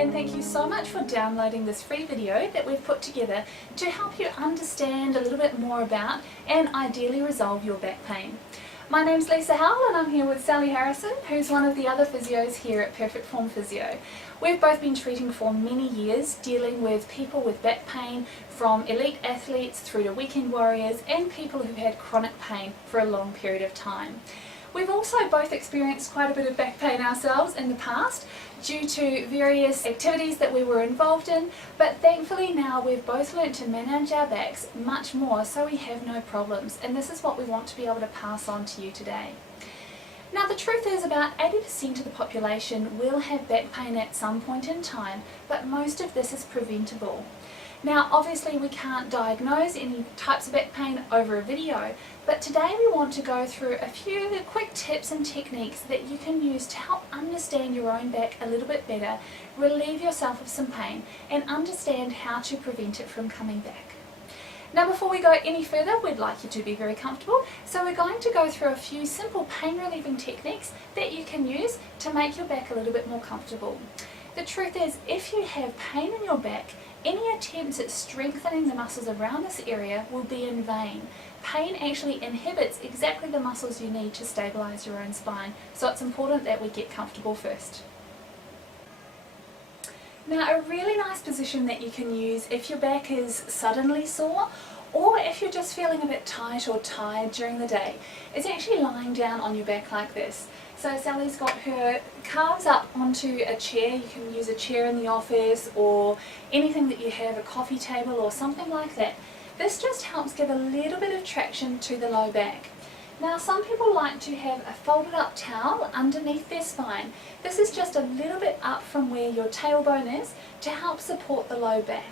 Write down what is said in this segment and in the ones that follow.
and thank you so much for downloading this free video that we've put together to help you understand a little bit more about and ideally resolve your back pain. My name's Lisa Howell and I'm here with Sally Harrison, who's one of the other physios here at Perfect Form Physio. We've both been treating for many years, dealing with people with back pain, from elite athletes through to weekend warriors and people who've had chronic pain for a long period of time. We've also both experienced quite a bit of back pain ourselves in the past due to various activities that we were involved in, but thankfully now we've both learnt to manage our backs much more so we have no problems, and this is what we want to be able to pass on to you today. Now the truth is about 80% of the population will have back pain at some point in time, but most of this is preventable. Now obviously we can't diagnose any types of back pain over a video, but today we want to go through a few quick tips and techniques that you can use to help understand your own back a little bit better, relieve yourself of some pain and understand how to prevent it from coming back. Now before we go any further, we'd like you to be very comfortable, so we're going to go through a few simple pain relieving techniques that you can use to make your back a little bit more comfortable. The truth is, if you have pain in your back, any attempts at strengthening the muscles around this area will be in vain. Pain actually inhibits exactly the muscles you need to stabilize your own spine, so it's important that we get comfortable first. Now a really nice position that you can use if your back is suddenly sore or if you're just feeling a bit tight or tired during the day is actually lying down on your back like this. So Sally's got her calves up onto a chair. You can use a chair in the office or anything that you have, a coffee table or something like that. This just helps give a little bit of traction to the low back. Now some people like to have a folded up towel underneath their spine. This is just a little bit up from where your tailbone is to help support the low back.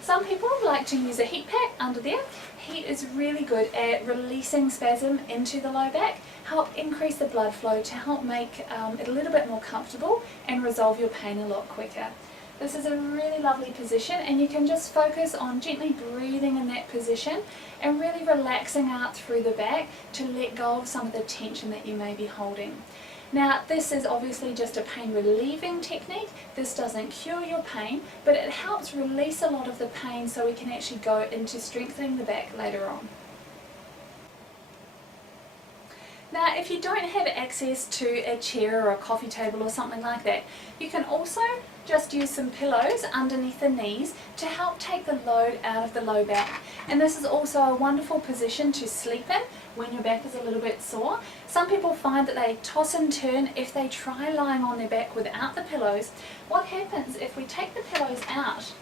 Some people like to use a heat pack under there. Heat is really good at releasing spasm into the low back, help increase the blood flow to help make it a little bit more comfortable and resolve your pain a lot quicker. This is a really lovely position and you can just focus on gently breathing in that position and really relaxing out through the back to let go of some of the tension that you may be holding. Now this is obviously just a pain relieving technique. This doesn't cure your pain, but it helps release a lot of the pain so we can actually go into strengthening the back later on. Now if you don't have access to a chair or a coffee table or something like that, you can also just use some pillows underneath the knees to help take the load out of the low back. And this is also a wonderful position to sleep in when your back is a little bit sore. Some people find that they toss and turn if they try lying on their back without the pillows. What happens if we take the pillows out,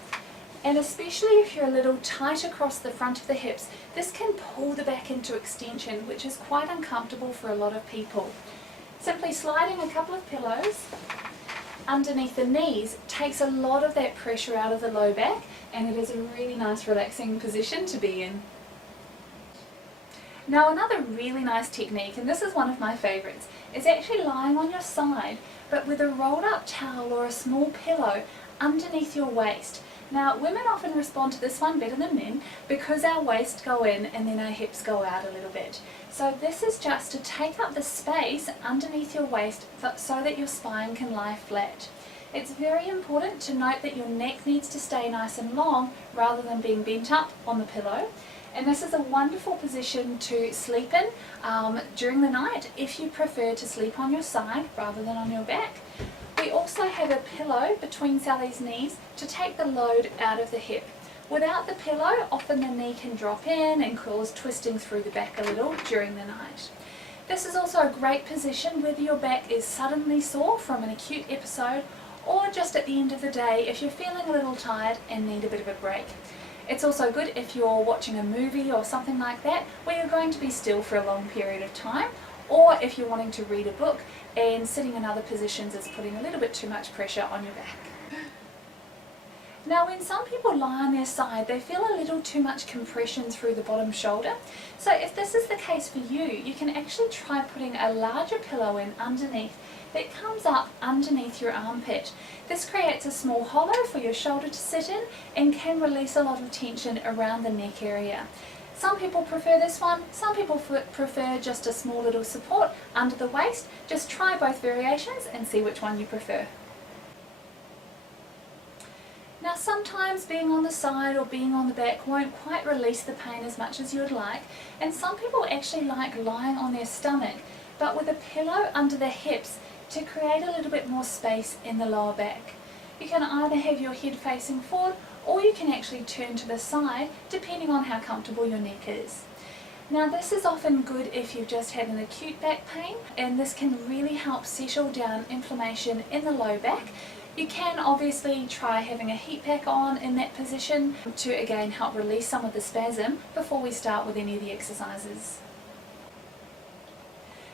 and especially if you're a little tight across the front of the hips, this can pull the back into extension, which is quite uncomfortable for a lot of people. Simply sliding a couple of pillows underneath the knees takes a lot of that pressure out of the low back, and it is a really nice relaxing position to be in. Now another really nice technique, and this is one of my favourites, is actually lying on your side but with a rolled up towel or a small pillow underneath your waist. Now women often respond to this one better than men because our waists go in and then our hips go out a little bit. So this is just to take up the space underneath your waist so that your spine can lie flat. It's very important to note that your neck needs to stay nice and long rather than being bent up on the pillow. And this is a wonderful position to sleep in during the night if you prefer to sleep on your side rather than on your back. We also have a pillow between Sally's knees to take the load out of the hip. Without the pillow, often the knee can drop in and cause twisting through the back a little during the night. This is also a great position whether your back is suddenly sore from an acute episode or just at the end of the day if you're feeling a little tired and need a bit of a break. It's also good if you're watching a movie or something like that where you're going to be still for a long period of time, or if you're wanting to read a book and sitting in other positions is putting a little bit too much pressure on your back. Now when some people lie on their side, they feel a little too much compression through the bottom shoulder. So if this is the case for you, you can actually try putting a larger pillow in underneath that comes up underneath your armpit. This creates a small hollow for your shoulder to sit in and can release a lot of tension around the neck area. Some people prefer this one, some people prefer just a small little support under the waist. Just try both variations and see which one you prefer. Now sometimes being on the side or being on the back won't quite release the pain as much as you would like, and some people actually like lying on their stomach but with a pillow under their hips to create a little bit more space in the lower back. You can either have your head facing forward or you can actually turn to the side depending on how comfortable your neck is. Now this is often good if you've just had an acute back pain, and this can really help settle down inflammation in the low back. You can obviously try having a heat pack on in that position to again help release some of the spasm before we start with any of the exercises.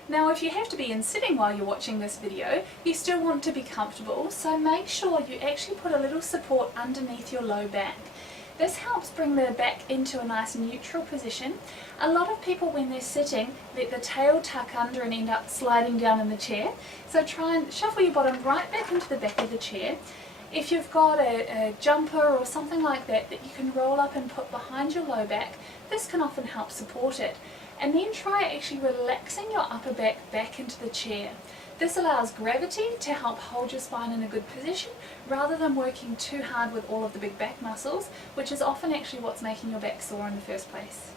Now if you have to be in sitting while you're watching this video, you still want to be comfortable, so make sure you actually put a little support underneath your low back. This helps bring the back into a nice neutral position. A lot of people when they're sitting let the tail tuck under and end up sliding down in the chair, so try and shuffle your bottom right back into the back of the chair. If you've got a jumper or something like that that you can roll up and put behind your low back, this can often help support it. And then try actually relaxing your upper back into the chair. This allows gravity to help hold your spine in a good position rather than working too hard with all of the big back muscles, which is often actually what's making your back sore in the first place.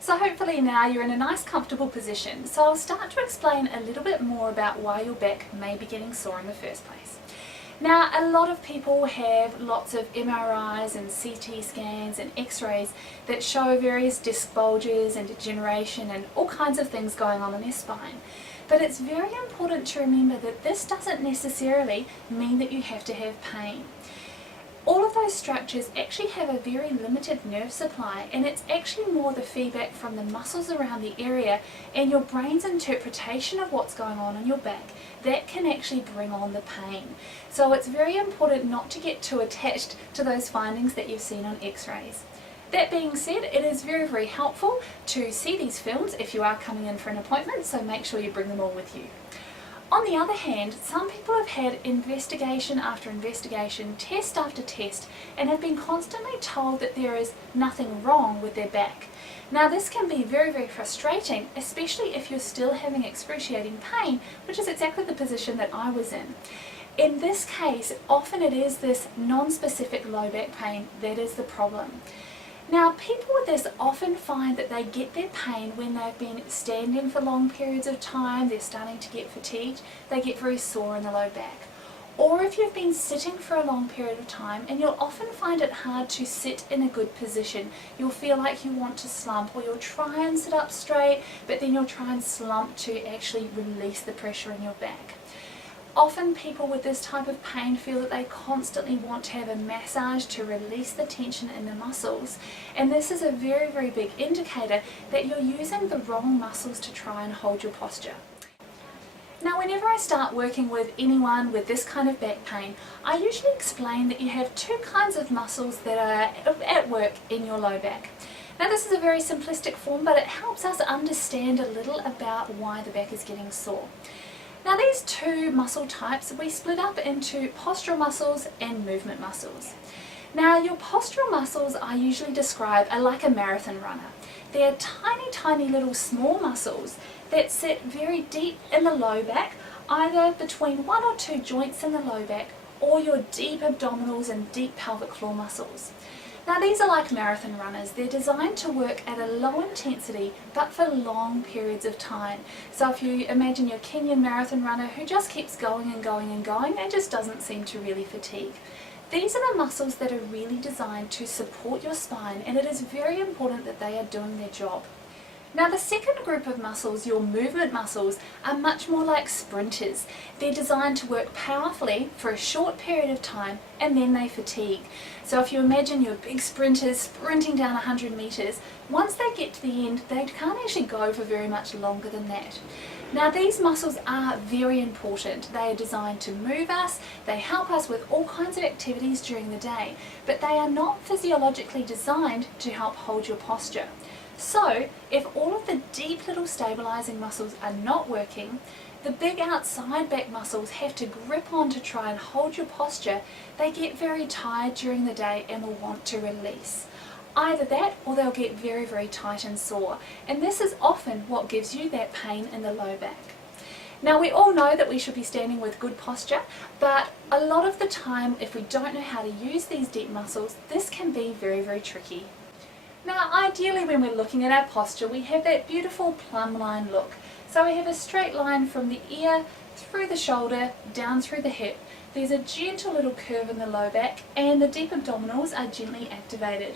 So hopefully now you're in a nice comfortable position, so I'll start to explain a little bit more about why your back may be getting sore in the first place. Now a lot of people have lots of MRIs and CT scans and x-rays that show various disc bulges and degeneration and all kinds of things going on in their spine. But it's very important to remember that this doesn't necessarily mean that you have to have pain. All of those structures actually have a very limited nerve supply, and it's actually more the feedback from the muscles around the area and your brain's interpretation of what's going on in your back that can actually bring on the pain. So it's very important not to get too attached to those findings that you've seen on x-rays. That being said, it is very helpful to see these films if you are coming in for an appointment, so make sure you bring them all with you. On the other hand, some people have had investigation after investigation, test after test, and have been constantly told that there is nothing wrong with their back. Now this can be very frustrating, especially if you're still having excruciating pain, which is exactly the position that I was in. In this case, often it is this non-specific low back pain that is the problem. Now people with this often find that they get their pain when they've been standing for long periods of time, they're starting to get fatigued, they get very sore in the low back. Or if you've been sitting for a long period of time, and you'll often find it hard to sit in a good position. You'll feel like you want to slump, or you'll try and sit up straight, but then you'll try and slump to actually release the pressure in your back. Often people with this type of pain feel that they constantly want to have a massage to release the tension in the muscles, and this is a very big indicator that you're using the wrong muscles to try and hold your posture. Now whenever I start working with anyone with this kind of back pain, I usually explain that you have two kinds of muscles that are at work in your low back. Now this is a very simplistic form, but it helps us understand a little about why the back is getting sore. Now these two muscle types we split up into postural muscles and movement muscles. Now your postural muscles I usually describe are like a marathon runner. They're tiny little small muscles that sit very deep in the low back, either between one or two joints in the low back or your deep abdominals and deep pelvic floor muscles. Now these are like marathon runners. They're designed to work at a low intensity but for long periods of time. So if you imagine your Kenyan marathon runner who just keeps going and going and going and just doesn't seem to really fatigue. These are the muscles that are really designed to support your spine, and it is very important that they are doing their job. Now the second group of muscles, your movement muscles, are much more like sprinters. They're designed to work powerfully for a short period of time and then they fatigue. So if you imagine your big sprinters sprinting down 100 meters, once they get to the end they can't actually go for very much longer than that. Now these muscles are very important. They are designed to move us, they help us with all kinds of activities during the day, but they are not physiologically designed to help hold your posture. So, if all of the deep little stabilizing muscles are not working, the big outside back muscles have to grip on to try and hold your posture. They get very tired during the day and will want to release. Either that or they'll get very tight and sore, and this is often what gives you that pain in the low back. Now we all know that we should be standing with good posture, but a lot of the time if we don't know how to use these deep muscles, this can be very, very tricky. Now ideally when we're looking at our posture, we have that beautiful plumb line look. So we have a straight line from the ear, through the shoulder, down through the hip. There's a gentle little curve in the low back, and the deep abdominals are gently activated.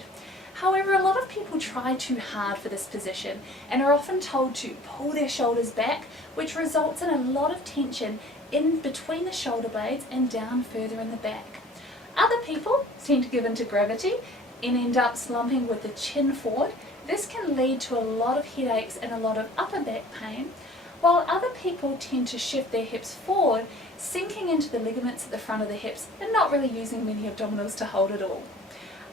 However, a lot of people try too hard for this position and are often told to pull their shoulders back, which results in a lot of tension in between the shoulder blades and down further in the back. Other people tend to give into gravity and end up slumping with the chin forward. This can lead to a lot of headaches and a lot of upper back pain, while other people tend to shift their hips forward, sinking into the ligaments at the front of the hips and not really using many abdominals to hold it all.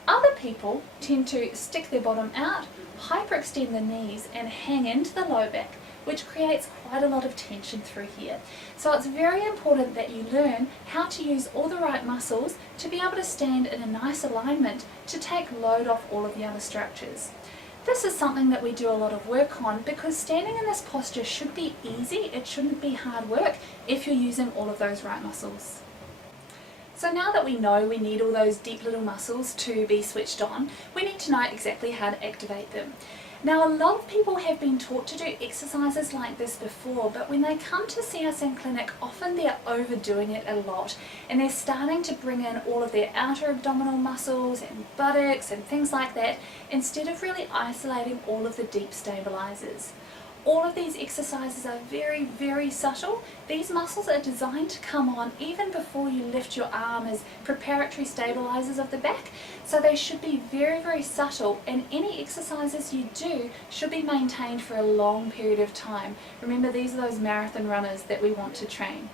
Other people tend to stick their bottom out, hyperextend the knees and hang into the low back, which creates quite a lot of tension through here. So it's very important that you learn how to use all the right muscles to be able to stand in a nice alignment to take load off all of the other structures. This is something that we do a lot of work on because standing in this posture should be easy, it shouldn't be hard work if you're using all of those right muscles. So now that we know we need all those deep little muscles to be switched on, we need to know exactly how to activate them. Now a lot of people have been taught to do exercises like this before, but when they come to see us in clinic, often they're overdoing it a lot and they're starting to bring in all of their outer abdominal muscles and buttocks and things like that instead of really isolating all of the deep stabilizers. All of these exercises are very, very subtle. These muscles are designed to come on even before you lift your arm as preparatory stabilizers of the back. So they should be very, very subtle, and any exercises you do should be maintained for a long period of time. Remember, these are those marathon runners that we want to train.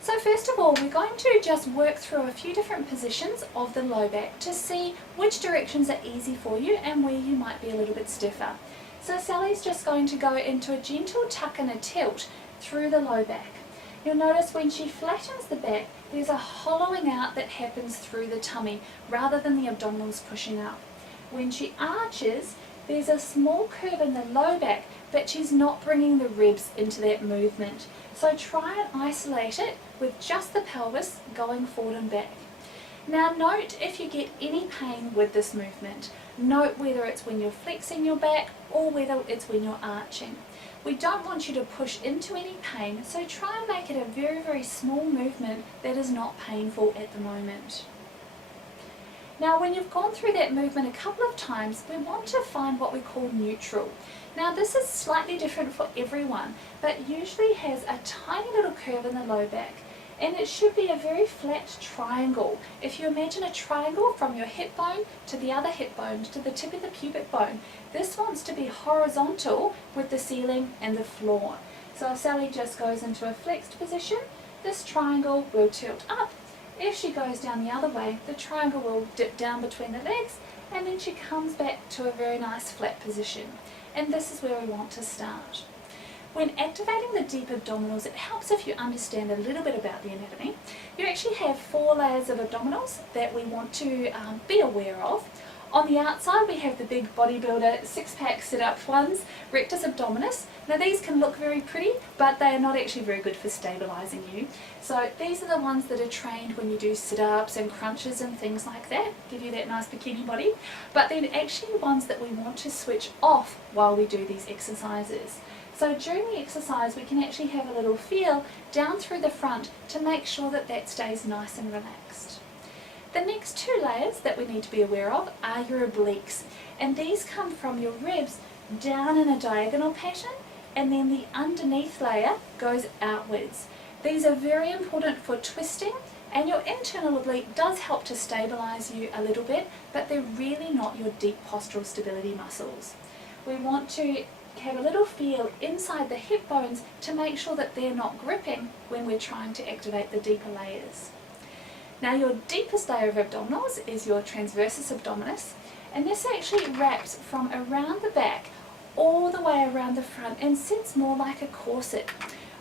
So first of all, we're going to just work through a few different positions of the low back to see which directions are easy for you and where you might be a little bit stiffer. So Sally's just going to go into a gentle tuck and a tilt through the low back. You'll notice when she flattens the back, there's a hollowing out that happens through the tummy rather than the abdominals pushing up. When she arches, there's a small curve in the low back, but she's not bringing the ribs into that movement. So try and isolate it with just the pelvis going forward and back. Now note if you get any pain with this movement. Note whether it's when you're flexing your back or whether it's when you're arching. We don't want you to push into any pain, so try and make it a very, very small movement that is not painful at the moment. Now when you've gone through that movement a couple of times, we want to find what we call neutral. Now this is slightly different for everyone, but usually has a tiny little curve in the low back. And it should be a very flat triangle. If you imagine a triangle from your hip bone to the other hip bone to the tip of the pubic bone, this wants to be horizontal with the ceiling and the floor. So if Sally just goes into a flexed position, this triangle will tilt up. If she goes down the other way, the triangle will dip down between the legs and then she comes back to a very nice flat position. And this is where we want to start. When activating the deep abdominals, it helps if you understand a little bit about the anatomy. You actually have 4 layers of abdominals that we want to be aware of. On the outside we have the big bodybuilder 6-pack sit-up ones, Rectus Abdominus. Now these can look very pretty, but they are not actually very good for stabilizing you. So these are the ones that are trained when you do sit-ups and crunches and things like that, give you that nice bikini body. But they're actually ones that we want to switch off while we do these exercises. So during the exercise we can actually have a little feel down through the front to make sure that that stays nice and relaxed. The next 2 layers that we need to be aware of are your obliques, and these come from your ribs down in a diagonal pattern, and then the underneath layer goes outwards. These are very important for twisting, and your internal oblique does help to stabilize you a little bit, but they're really not your deep postural stability muscles. We want to have a little feel inside the hip bones to make sure that they're not gripping when we're trying to activate the deeper layers. Now your deepest layer of abdominals is your Transversus Abdominus, and this actually wraps from around the back all the way around the front and sits more like a corset.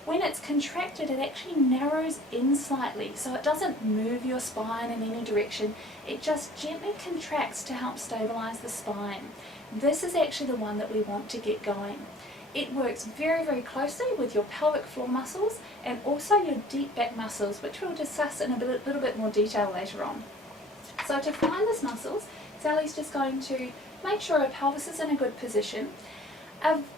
When it's contracted, it actually narrows in slightly, so it doesn't move your spine in any direction. It just gently contracts to help stabilize the spine. This is actually the one that we want to get going. It works very, very closely with your pelvic floor muscles and also your deep back muscles, which we'll discuss in a little bit more detail later on. So to find these muscles, Sally's just going to make sure her pelvis is in a good position.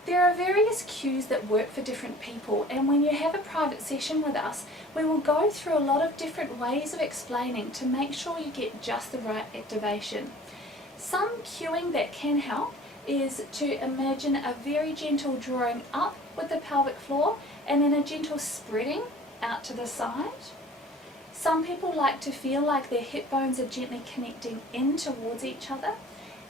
There are various cues that work for different people, and when you have a private session with us, we will go through a lot of different ways of explaining to make sure you get just the right activation. Some cueing that can help is to imagine a very gentle drawing up with the pelvic floor and then a gentle spreading out to the side. Some people like to feel like their hip bones are gently connecting in towards each other.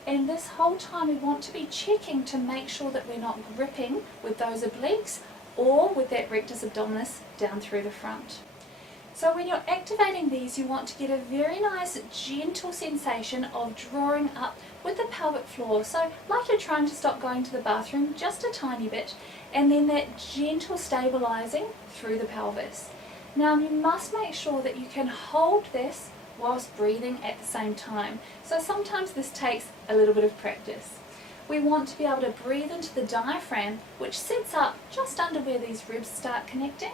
And this whole time we want to be checking to make sure that we're not gripping with those obliques or with that rectus abdominis down through the front. So when you're activating these, you want to get a very nice gentle sensation of drawing up with the pelvic floor. So like you're trying to stop going to the bathroom just a tiny bit, and then that gentle stabilizing through the pelvis. Now you must make sure that you can hold this whilst breathing at the same time. So sometimes this takes a little bit of practice. We want to be able to breathe into the diaphragm, which sits up just under where these ribs start connecting,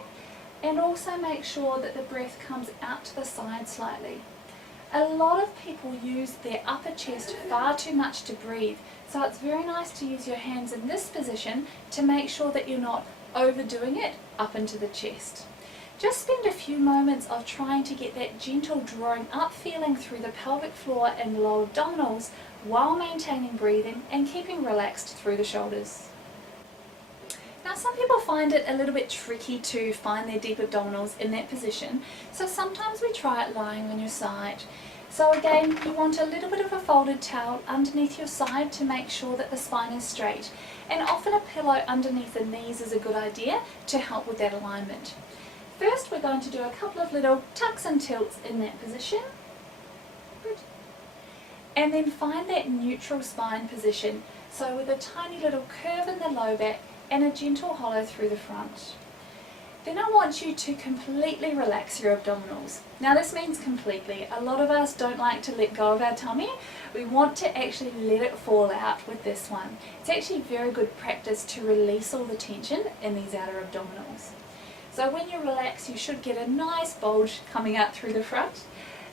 and also make sure that the breath comes out to the side slightly. A lot of people use their upper chest far too much to breathe, so it's very nice to use your hands in this position to make sure that you're not overdoing it up into the chest. Just spend a few moments of trying to get that gentle drawing up feeling through the pelvic floor and lower abdominals while maintaining breathing and keeping relaxed through the shoulders. Now some people find it a little bit tricky to find their deep abdominals in that position, so sometimes we try it lying on your side. So again, you want a little bit of a folded towel underneath your side to make sure that the spine is straight, and often a pillow underneath the knees is a good idea to help with that alignment. First, we're going to do a couple of little tucks and tilts in that position. Good. And then find that neutral spine position, so with a tiny little curve in the low back and a gentle hollow through the front. Then I want you to completely relax your abdominals. Now this means completely. A lot of us don't like to let go of our tummy. We want to actually let it fall out with this one. It's actually very good practice to release all the tension in these outer abdominals. So when you relax, you should get a nice bulge coming out through the front.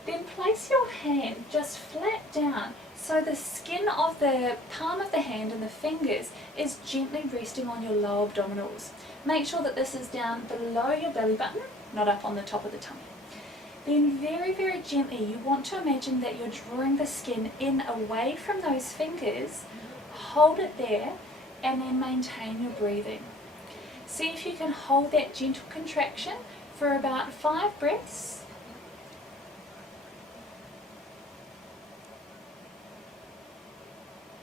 Then place your hand just flat down so the skin of the palm of the hand and the fingers is gently resting on your lower abdominals. Make sure that this is down below your belly button, not up on the top of the tummy. Then very, very gently you want to imagine that you're drawing the skin in away from those fingers, hold it there, and then maintain your breathing. See if you can hold that gentle contraction for about 5 breaths.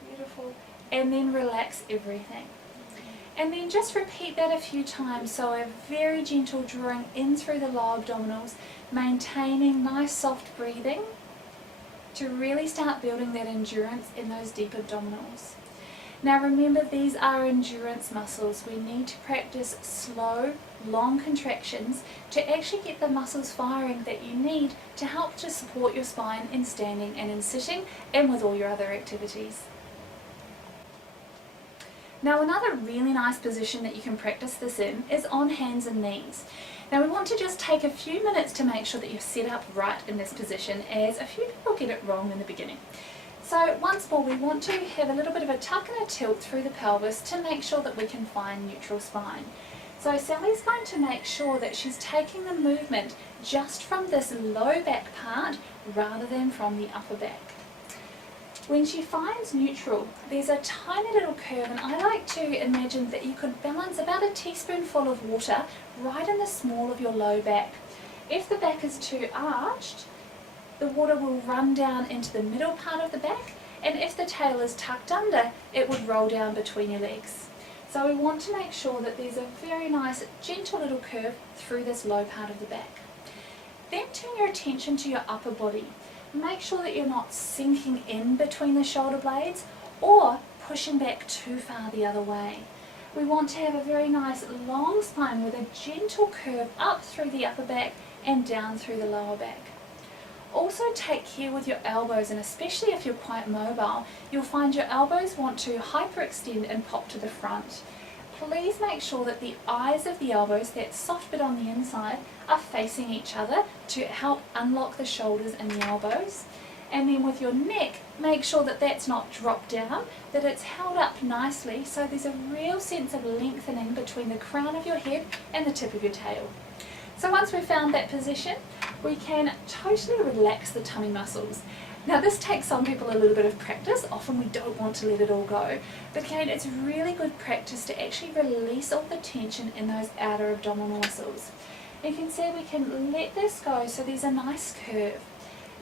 Beautiful. And then relax everything. And then just repeat that a few times, so a very gentle drawing in through the lower abdominals, maintaining nice soft breathing to really start building that endurance in those deep abdominals. Now remember, these are endurance muscles. We need to practice slow, long contractions to actually get the muscles firing that you need to help to support your spine in standing and in sitting and with all your other activities. Now another really nice position that you can practice this in is on hands and knees. Now we want to just take a few minutes to make sure that you're set up right in this position, as a few people get it wrong in the beginning. So once more, we want to have a little bit of a tuck and a tilt through the pelvis to make sure that we can find neutral spine. So Sally's going to make sure that she's taking the movement just from this low back part rather than from the upper back. When she finds neutral, there's a tiny little curve, and I like to imagine that you could balance about a teaspoonful of water right in the small of your low back. If the back is too arched, the water will run down into the middle part of the back, and if the tail is tucked under, it would roll down between your legs. So we want to make sure that there's a very nice gentle little curve through this low part of the back. Then turn your attention to your upper body. Make sure that you're not sinking in between the shoulder blades or pushing back too far the other way. We want to have a very nice long spine with a gentle curve up through the upper back and down through the lower back. Also take care with your elbows, and especially if you're quite mobile, you'll find your elbows want to hyperextend and pop to the front. please make sure that the eyes of the elbows, that soft bit on the inside, are facing each other to help unlock the shoulders and the elbows. And then with your neck, make sure that that's not dropped down, that it's held up nicely so there's a real sense of lengthening between the crown of your head and the tip of your tail. So once we've found that position, we can totally relax the tummy muscles. Now this takes some people a little bit of practice. Often we don't want to let it all go, but again, it's really good practice to actually release all the tension in those outer abdominal muscles. You can see we can let this go so there's a nice curve.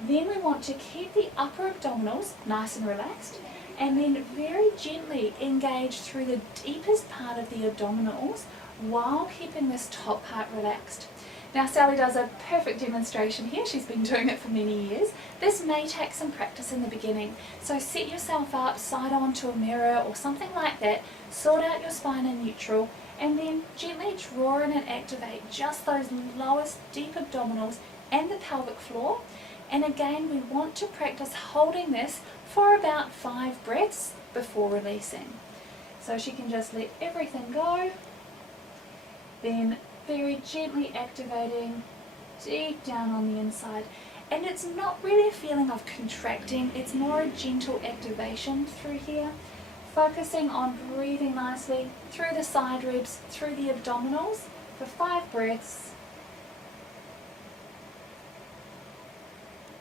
Then we want to keep the upper abdominals nice and relaxed, and then very gently engage through the deepest part of the abdominals while keeping this top part relaxed. Now Sally does a perfect demonstration here. She's been doing it for many years. This may take some practice in the beginning, so set yourself up side on to a mirror or something like that, sort out your spine in neutral, and then gently draw in and activate just those lowest deep abdominals and the pelvic floor. And again, we want to practice holding this for about 5 breaths before releasing. So she can just let everything go, then very gently activating deep down on the inside. And it's not really a feeling of contracting, it's more a gentle activation through here, focusing on breathing nicely through the side ribs, through the abdominals for 5 breaths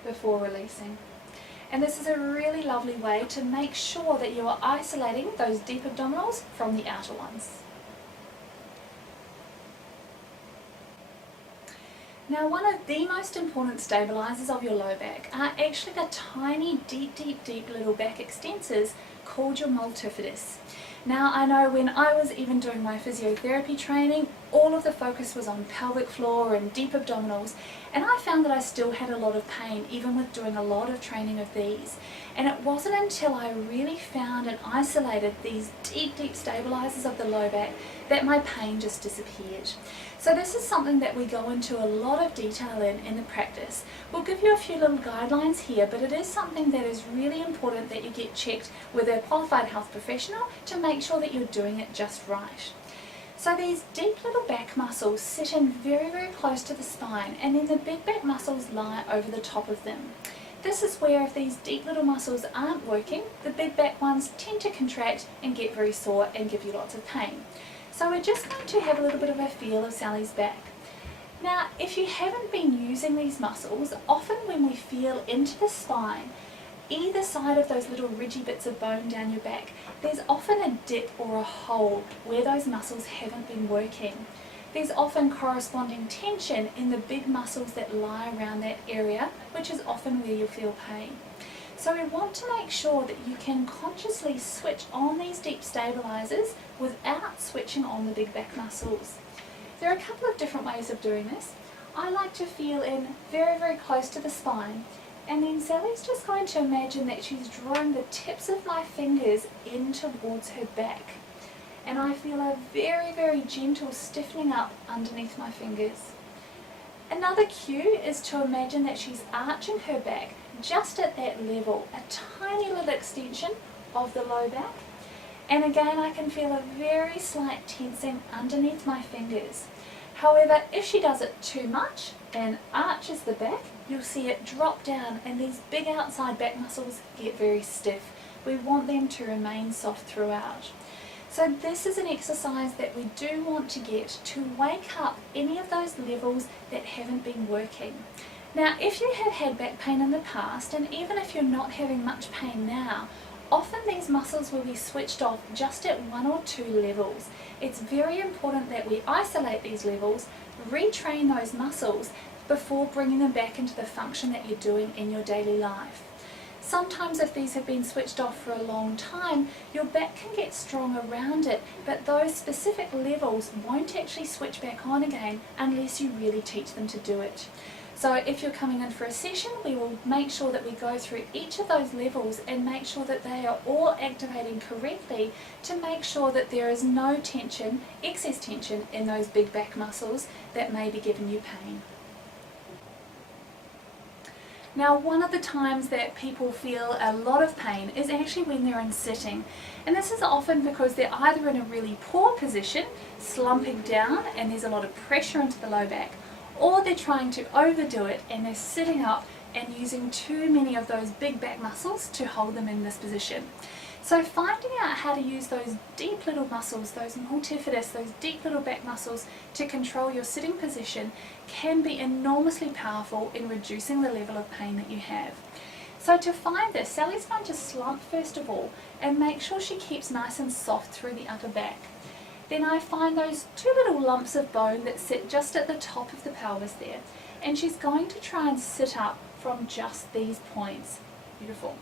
before releasing. And this is a really lovely way to make sure that you are isolating those deep abdominals from the outer ones. Now, one of the most important stabilizers of your low back are actually the tiny, deep little back extensors called your multifidus. Now, I know when I was even doing my physiotherapy training, all of the focus was on pelvic floor and deep abdominals, and I found that I still had a lot of pain even with doing a lot of training of these. And it wasn't until I really found and isolated these deep stabilizers of the low back that my pain just disappeared. So this is something that we go into a lot of detail in the practice. We'll give you a few little guidelines here, but it is something that is really important that you get checked with a qualified health professional to make sure that you're doing it just right. So these deep little back muscles sit in very close to the spine, and then the big back muscles lie over the top of them. This is where if these deep little muscles aren't working, the big back ones tend to contract and get very sore and give you lots of pain. So we're just going to have a little bit of a feel of Sally's back. Now, if you haven't been using these muscles, often when we feel into the spine, either side of those little ridgy bits of bone down your back, there's often a dip or a hole where those muscles haven't been working. There's often corresponding tension in the big muscles that lie around that area, which is often where you feel pain. So we want to make sure that you can consciously switch on these deep stabilizers without switching on the big back muscles. There are a couple of different ways of doing this. I like to feel in very close to the spine, and then Sally's just going to imagine that she's drawing the tips of my fingers in towards her back. And I feel a very gentle stiffening up underneath my fingers. Another cue is to imagine that she's arching her back just at that level, a tiny little extension of the low back. And again, I can feel a very slight tensing underneath my fingers. However, if she does it too much and arches the back, you'll see it drop down and these big outside back muscles get very stiff. We want them to remain soft throughout. So this is an exercise that we do want to get to wake up any of those levels that haven't been working. Now, if you have had back pain in the past, and even if you're not having much pain now, often these muscles will be switched off just at 1 or 2 levels. It's very important that we isolate these levels, retrain those muscles before bringing them back into the function that you're doing in your daily life. Sometimes if these have been switched off for a long time, your back can get strong around it, but those specific levels won't actually switch back on again unless you really teach them to do it. So if you're coming in for a session, we will make sure that we go through each of those levels and make sure that they are all activating correctly to make sure that there is no tension, excess tension in those big back muscles that may be giving you pain. Now, one of the times that people feel a lot of pain is actually when they're in sitting, and this is often because they're either in a really poor position, slumping down, and there's a lot of pressure into the low back, or they're trying to overdo it and they're sitting up and using too many of those big back muscles to hold them in this position. So finding out how to use those deep little muscles, those multifidus, those deep little back muscles to control your sitting position can be enormously powerful in reducing the level of pain that you have. So to find this, Sally's going to slump first of all and make sure she keeps nice and soft through the upper back. Then I find those two little lumps of bone that sit just at the top of the pelvis there, and she's going to try and sit up from just these points. Beautiful.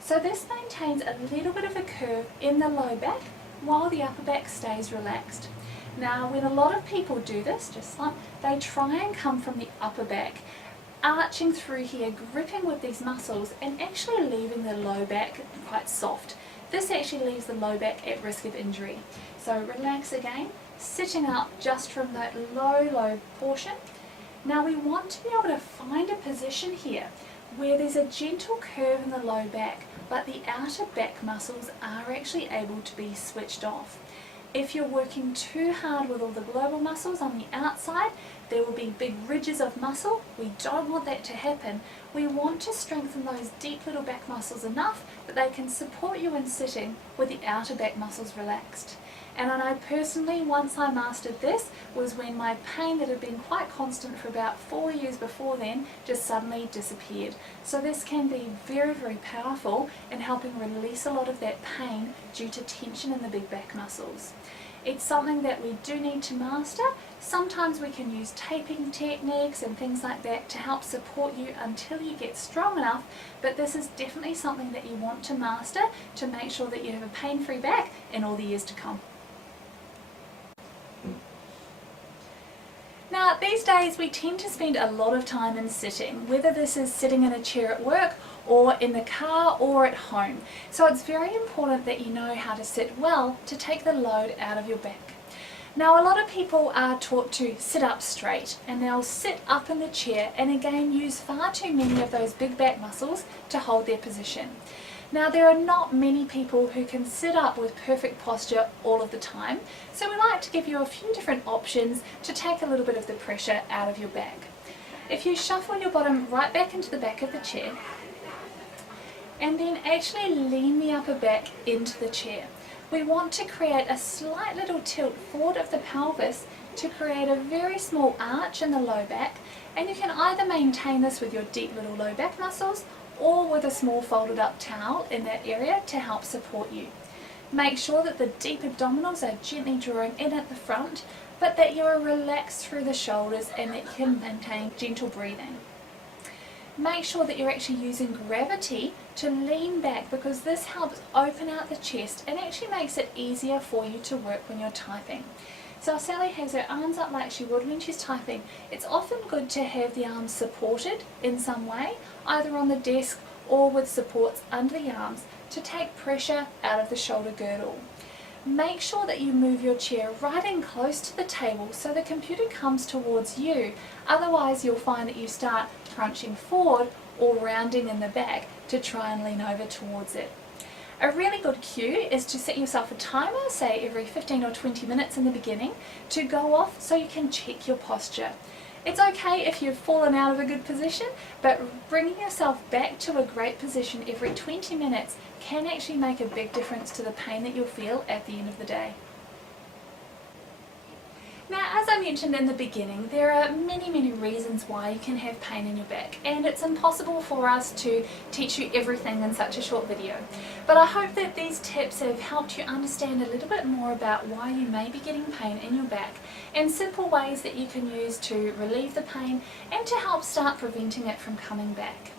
So this maintains a little bit of a curve in the low back while the upper back stays relaxed. Now, when a lot of people do this, just like they try and come from the upper back, arching through here, gripping with these muscles and actually leaving the low back quite soft. This actually leaves the low back at risk of injury. So relax again, sitting up just from that low portion. Now we want to be able to find a position here where there's a gentle curve in the low back, but the outer back muscles are actually able to be switched off. If you're working too hard with all the global muscles on the outside, there will be big ridges of muscle. We don't want that to happen. We want to strengthen those deep little back muscles enough that they can support you in sitting with the outer back muscles relaxed. And I know personally, once I mastered this, was when my pain that had been quite constant for about 4 years before then just suddenly disappeared. So this can be very, very powerful in helping release a lot of that pain due to tension in the big back muscles. It's something that we do need to master. Sometimes we can use taping techniques and things like that to help support you until you get strong enough, but this is definitely something that you want to master to make sure that you have a pain-free back in all the years to come. Now, these days we tend to spend a lot of time in sitting, whether this is sitting in a chair at work or in the car or at home. So it's very important that you know how to sit well to take the load out of your back. Now, a lot of people are taught to sit up straight, and they'll sit up in the chair and again use far too many of those big back muscles to hold their position. Now, there are not many people who can sit up with perfect posture all of the time, so we like to give you a few different options to take a little bit of the pressure out of your back. If you shuffle your bottom right back into the back of the chair, and then actually lean the upper back into the chair, we want to create a slight little tilt forward of the pelvis to create a very small arch in the low back, and you can either maintain this with your deep little low back muscles or with a small folded up towel in that area to help support you. Make sure that the deep abdominals are gently drawing in at the front, but that you are relaxed through the shoulders and that you can maintain gentle breathing. Make sure that you're actually using gravity to lean back, because this helps open out the chest and actually makes it easier for you to work when you're typing. So Sally has her arms up like she would when she's typing. It's often good to have the arms supported in some way, either on the desk or with supports under the arms to take pressure out of the shoulder girdle. Make sure that you move your chair right in close to the table so the computer comes towards you. Otherwise you'll find that you start crunching forward or rounding in the back to try and lean over towards it. A really good cue is to set yourself a timer, say every 15 or 20 minutes in the beginning, to go off so you can check your posture. It's okay if you've fallen out of a good position, but bringing yourself back to a great position every 20 minutes can actually make a big difference to the pain that you'll feel at the end of the day. Now, as I mentioned in the beginning, there are many reasons why you can have pain in your back, and it's impossible for us to teach you everything in such a short video. But I hope that these tips have helped you understand a little bit more about why you may be getting pain in your back, and simple ways that you can use to relieve the pain and to help start preventing it from coming back.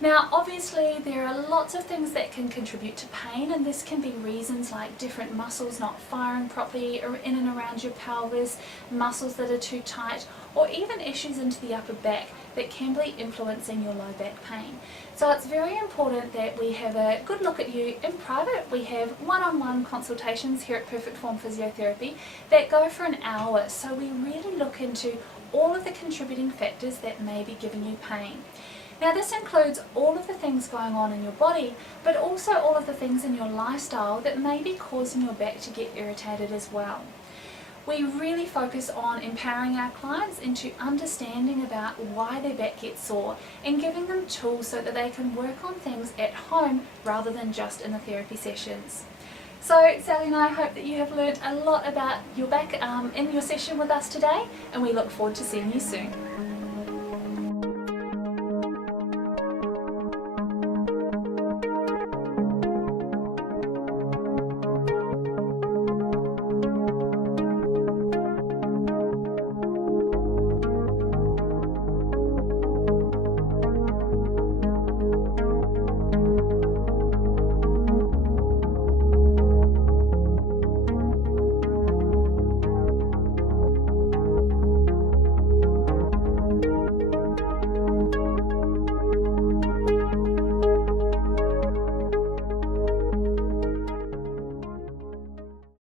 Now, obviously there are lots of things that can contribute to pain, and this can be reasons like different muscles not firing properly or in and around your pelvis, muscles that are too tight, or even issues into the upper back that can be influencing your low back pain. So it's very important that we have a good look at you in private. We have one-on-one consultations here at Perfect Form Physiotherapy that go for an hour, so we really look into all of the contributing factors that may be giving you pain. Now this includes all of the things going on in your body, but also all of the things in your lifestyle that may be causing your back to get irritated as well. We really focus on empowering our clients into understanding about why their back gets sore and giving them tools so that they can work on things at home rather than just in the therapy sessions. So Sally and I hope that you have learned a lot about your back in your session with us today, and we look forward to seeing you soon.